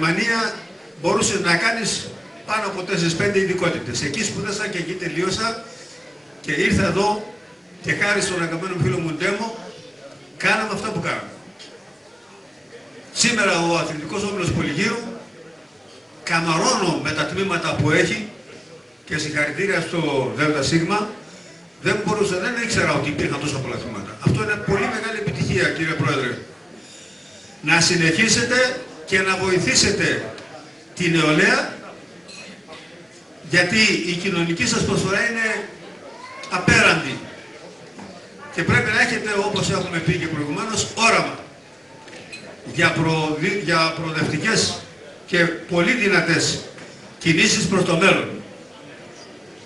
Γερμανία μπορούσες να κάνεις πάνω από 4-5 ειδικότητες. Εκεί σπούδασα και εκεί τελείωσα και ήρθα εδώ και χάρη στον αγαπημένο φίλο μου Ντέμο κάναμε αυτά που κάναμε. Σήμερα ο Αθλητικός Όμιλος Πολυγύρου καμαρώνω με τα τμήματα που έχει και συγχαρητήρια στο ΔΣ. Δεν ήξερα ότι υπήρχαν τόσα πολλά τμήματα. Αυτό είναι πολύ μεγάλη επιτυχία, κύριε Πρόεδρε. Να συνεχίσετε και να βοηθήσετε τη νεολαία, γιατί η κοινωνική σας προσφορά είναι απέραντη και πρέπει να έχετε, όπως έχουμε πει και προηγουμένως, όραμα για προοδευτικές και πολύ δυνατές κινήσεις προς το μέλλον.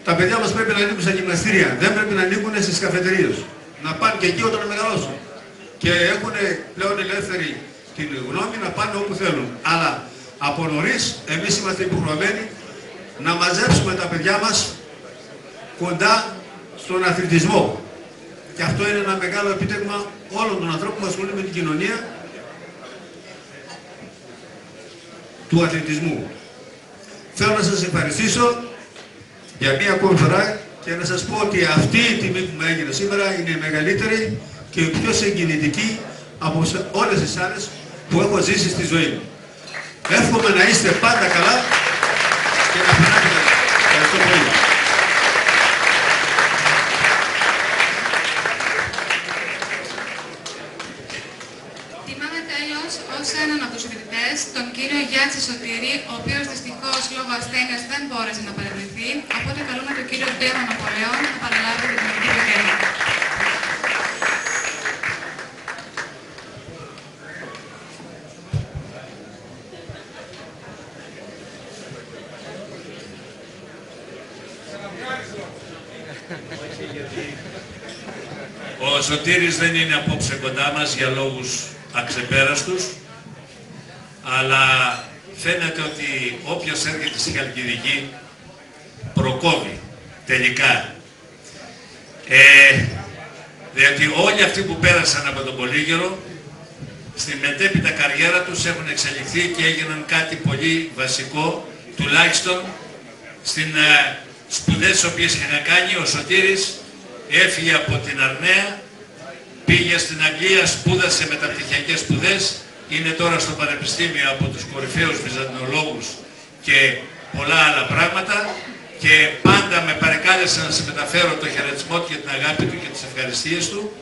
Τα παιδιά μας πρέπει να ανήκουν στα γυμναστήρια, δεν πρέπει να ανήκουν στις καφετερίες. Να πάνε και εκεί όταν μεγαλώσουν. Και έχουν πλέον ελεύθερη την γνώμη να πάνε όπου θέλουν. Αλλά από νωρίς εμείς είμαστε υποχρεωμένοι να μαζέψουμε τα παιδιά μας κοντά στον αθλητισμό. Και αυτό είναι ένα μεγάλο επιτεύγμα όλων των ανθρώπων που ασχολούνται με την κοινωνία του αθλητισμού. Θέλω να σας ευχαριστήσω για μία ακόμη φορά και να σας πω ότι αυτή η τιμή που μου έγινε σήμερα είναι η μεγαλύτερη και η πιο συγκινητική από όλες τις άλλες που έχω ζήσει στη ζωή μου. Εύχομαι να είστε πάντα καλά και να περνάτε καλά. Ευχαριστώ πολύ. Τιμάμε τέλος ως έναν από τους φοιτητές, τον κύριο Γιάννη Σωτήρη, ο οποίος δυστυχώς λόγω ασθένειας δεν μπόρεσε να παρευρεθεί, οπότε καλούμε τον κύριο Ντέμο Ναπολέον να παραλάβει την τιμητική προκήρυξη. Ο Σωτήρης δεν είναι απόψε κοντά μας για λόγους αξεπέραστους, αλλά φαίνεται ότι όποιος έρχεται στη Χαλκιδική προκόβει τελικά. Διότι όλοι αυτοί που πέρασαν από τον Πολύγερο στην μετέπειτα καριέρα τους έχουν εξελιχθεί και έγιναν κάτι πολύ βασικό, τουλάχιστον στην σπουδές τις οποίες είχαν κάνει. Ο Σωτήρης έφυγε από την Αρναία, πήγε στην Αγγλία, σπούδασε μεταπτυχιακές σπουδές, είναι τώρα στο Πανεπιστήμιο από τους κορυφαίους βυζαντινολόγους και πολλά άλλα πράγματα και πάντα με παρεκάλεσε να σε μεταφέρω το χαιρετισμό του και την αγάπη του και τις ευχαριστίες του.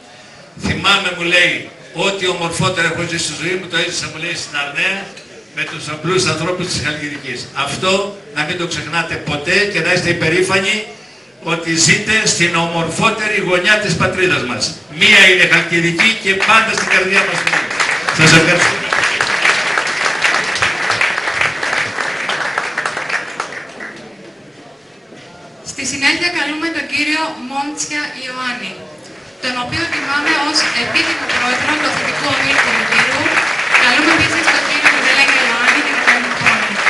Θυμάμαι, μου λέει, ό,τι ομορφότερο έχω ζήσει στη ζωή μου το έζησα, μου λέει, στην Αρναία με τους απλούς ανθρώπους της Χαλκιδικής. Αυτό να μην το ξεχνάτε ποτέ και να είστε υπερήφανοι ότι ζείτε στην ομορφότερη γωνιά της πατρίδας μας. Μία είναι Χαλκιδική και πάντα στην καρδιά μας. Σας ευχαριστώ. Στη συνέχεια καλούμε τον κύριο Μόντσια Ιωάννη, τον οποίο τιμάμε ως επίτιμο πρόεδρο του Αθλητικού Ομίλου Πολυγύρου. Καλούμε επίσης τον κύριο Μοντελέγκα Ιωάννη και τον κύριο Μοντελέγκα.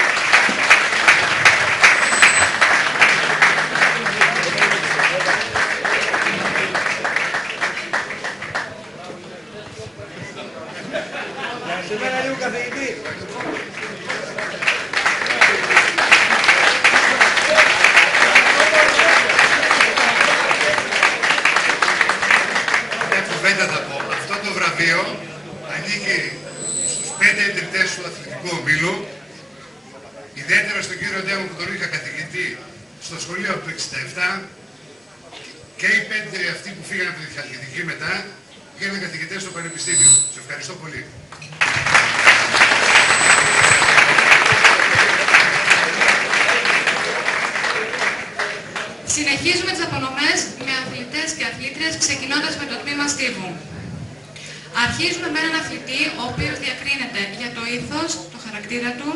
Αυτό το βραβείο ανήκει στους 5 ιδρυτές του Αθλητικού Ομίλου, ιδιαίτερα στον κύριο Ντέμο που τον είχα καθηγητή στο σχολείο από το 1967 και οι 5 αυτοί που φύγαν από τη Χαλκιδική μετά γίνανε καθηγητές στο Πανεπιστήμιο. Σας ευχαριστώ πολύ. Συνεχίζουμε τις απονομές με αθλητές και αθλήτριες, ξεκινώντας με το τμήμα στίβου. Αρχίζουμε με έναν αθλητή, ο οποίος διακρίνεται για το ήθος, το χαρακτήρα του.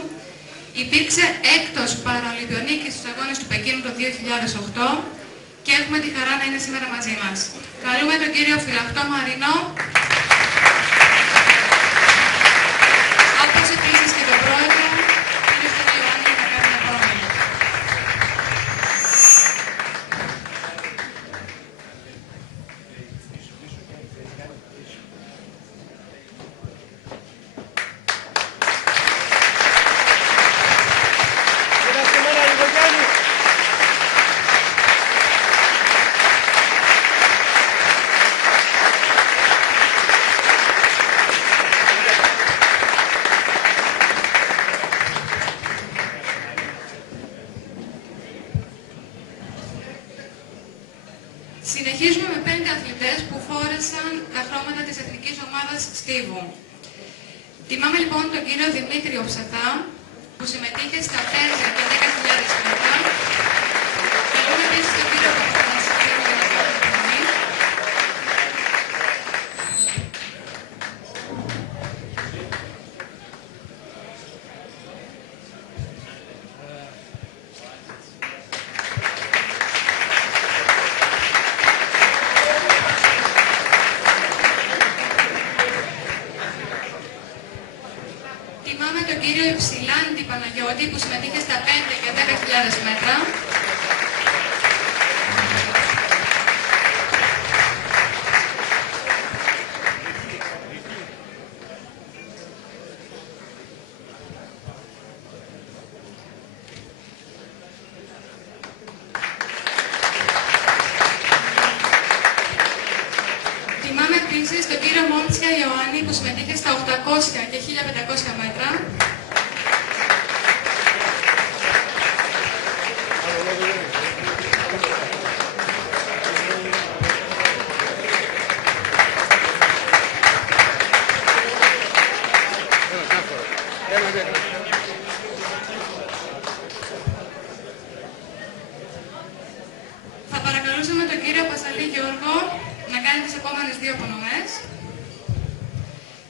Υπήρξε έκτος παραολυμπιονίκης στους αγώνες του Πεκίνου το 2008 και έχουμε τη χαρά να είναι σήμερα μαζί μας. Καλούμε τον κύριο Φυλαχτό Μαρινό, όπως επίσης και τον πρόεδρο, κύριο Στέλιο Ιωάννη, να κάνει τα πρόμελα. Συνεχίζουμε με 5 αθλητές που φόρεσαν τα χρώματα της εθνικής ομάδας στίβου. Τιμάμε λοιπόν τον κύριο Δημήτριο Ψαθά, που συμμετείχε στα 5 και 10.000 μέτρα. Καλούμε επίσης τον κύριο Παπαθανασίου για να πάρει την τιμή. Τιμάμε τον κύριο Υψηλάντη Παναγιώτη που συμμετείχε στα 5 και 10.000 μέτρα. Τιμάμε επίσης τον κύριο Μόντσια Ιωάννη που συμμετείχε στα 800 και 1500 μέτρα. Θα παρακαλούσαμε τον κύριο Πασαλή Γιώργο να κάνει τις επόμενες 2 απονομές.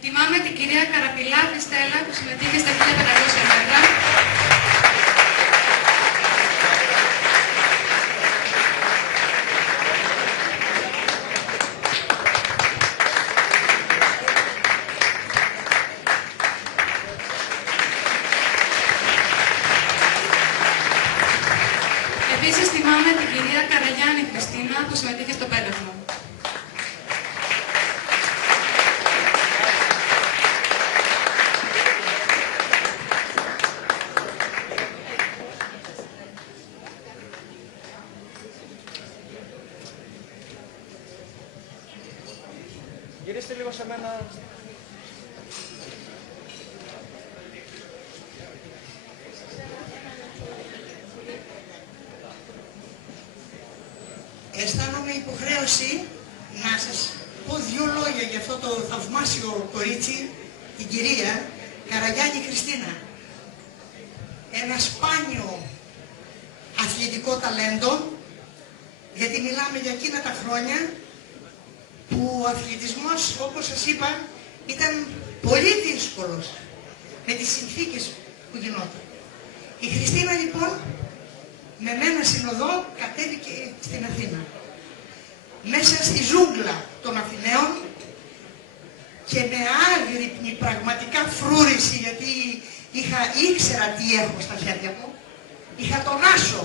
Τιμάμε την κυρία Καραπηλάδη Στέλλα που συμμετείχε στα 1500 μέτρα. Επίσης τιμάμε την κυρία Καραγιάννη Χριστίνα που συμμετείχε στο πένταθλο. Γυρίστε λίγο σε μένα. Αισθάνομαι υποχρέωση να σας πω 2 λόγια για αυτό το θαυμάσιο κορίτσι, την κυρία Καραγιάννη Χριστίνα. Ένα σπάνιο αθλητικό ταλέντο, γιατί μιλάμε για εκείνα τα χρόνια που ο αθλητισμός, όπως σας είπα, ήταν πολύ δύσκολος με τις συνθήκες που γινόταν. Η Χριστίνα λοιπόν με μένα συνοδό κατέβηκε στην Αθήνα. Μέσα στη ζούγκλα των Αθηναίων και με άγρυπνη πραγματικά φρούρηση, γιατί ήξερα τι έχω στα χέρια μου, είχα τον άσο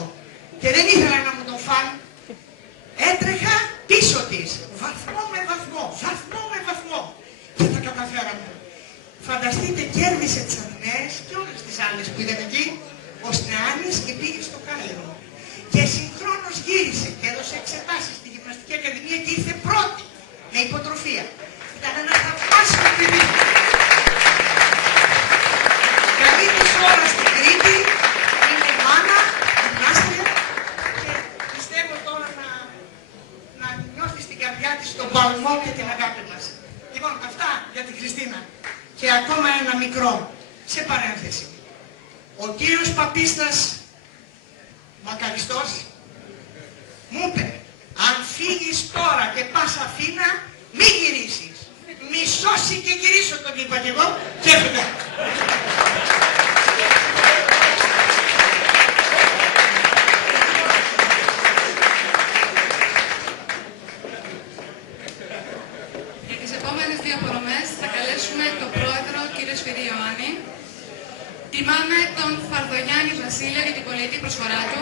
και δεν ήθελα να μου τον φαν. Έτρεχα πίσω της, βαθμό με βαθμό, βαθμό με βαθμό και τα καταφέραμε. Φανταστείτε, κέρδισε τις Αθηναίες και όλες τις άλλες που ήταν εκεί, ως νεάνης και πήγε στο Κάιρο. Και συγχρόνως γύρισε και έδωσε εξετάσεις στη Γυμναστική Ακαδημία και ήρθε πρώτη με υποτροφία. Ήταν ένα θαυμάσιο παιδί. Καλή της ώρα στην Κρήτη, είναι μάνα, γυμνάστρια και πιστεύω τώρα να νιώθει στην καρδιά της τον παλμό και την αγάπη μας. Λοιπόν, αυτά για τη Χριστίνα. Και ακόμα ένα μικρό, σε παρένθεση. Ο κύριος Παπίστας Μακαριστός μου είπε, αν φύγεις τώρα και πας Αθήνα, μη γυρίσεις. Μη σώσει και γυρίσω, τον είπα και εγώ και έφυγα. Για τις επόμενες 2 απονομές θα καλέσουμε τον πρόεδρο κύριο Σφυρί Ιωάννη. Τιμάμε τον Φαρδογιάννη Βασίλειο για την πολιτική προσφορά του.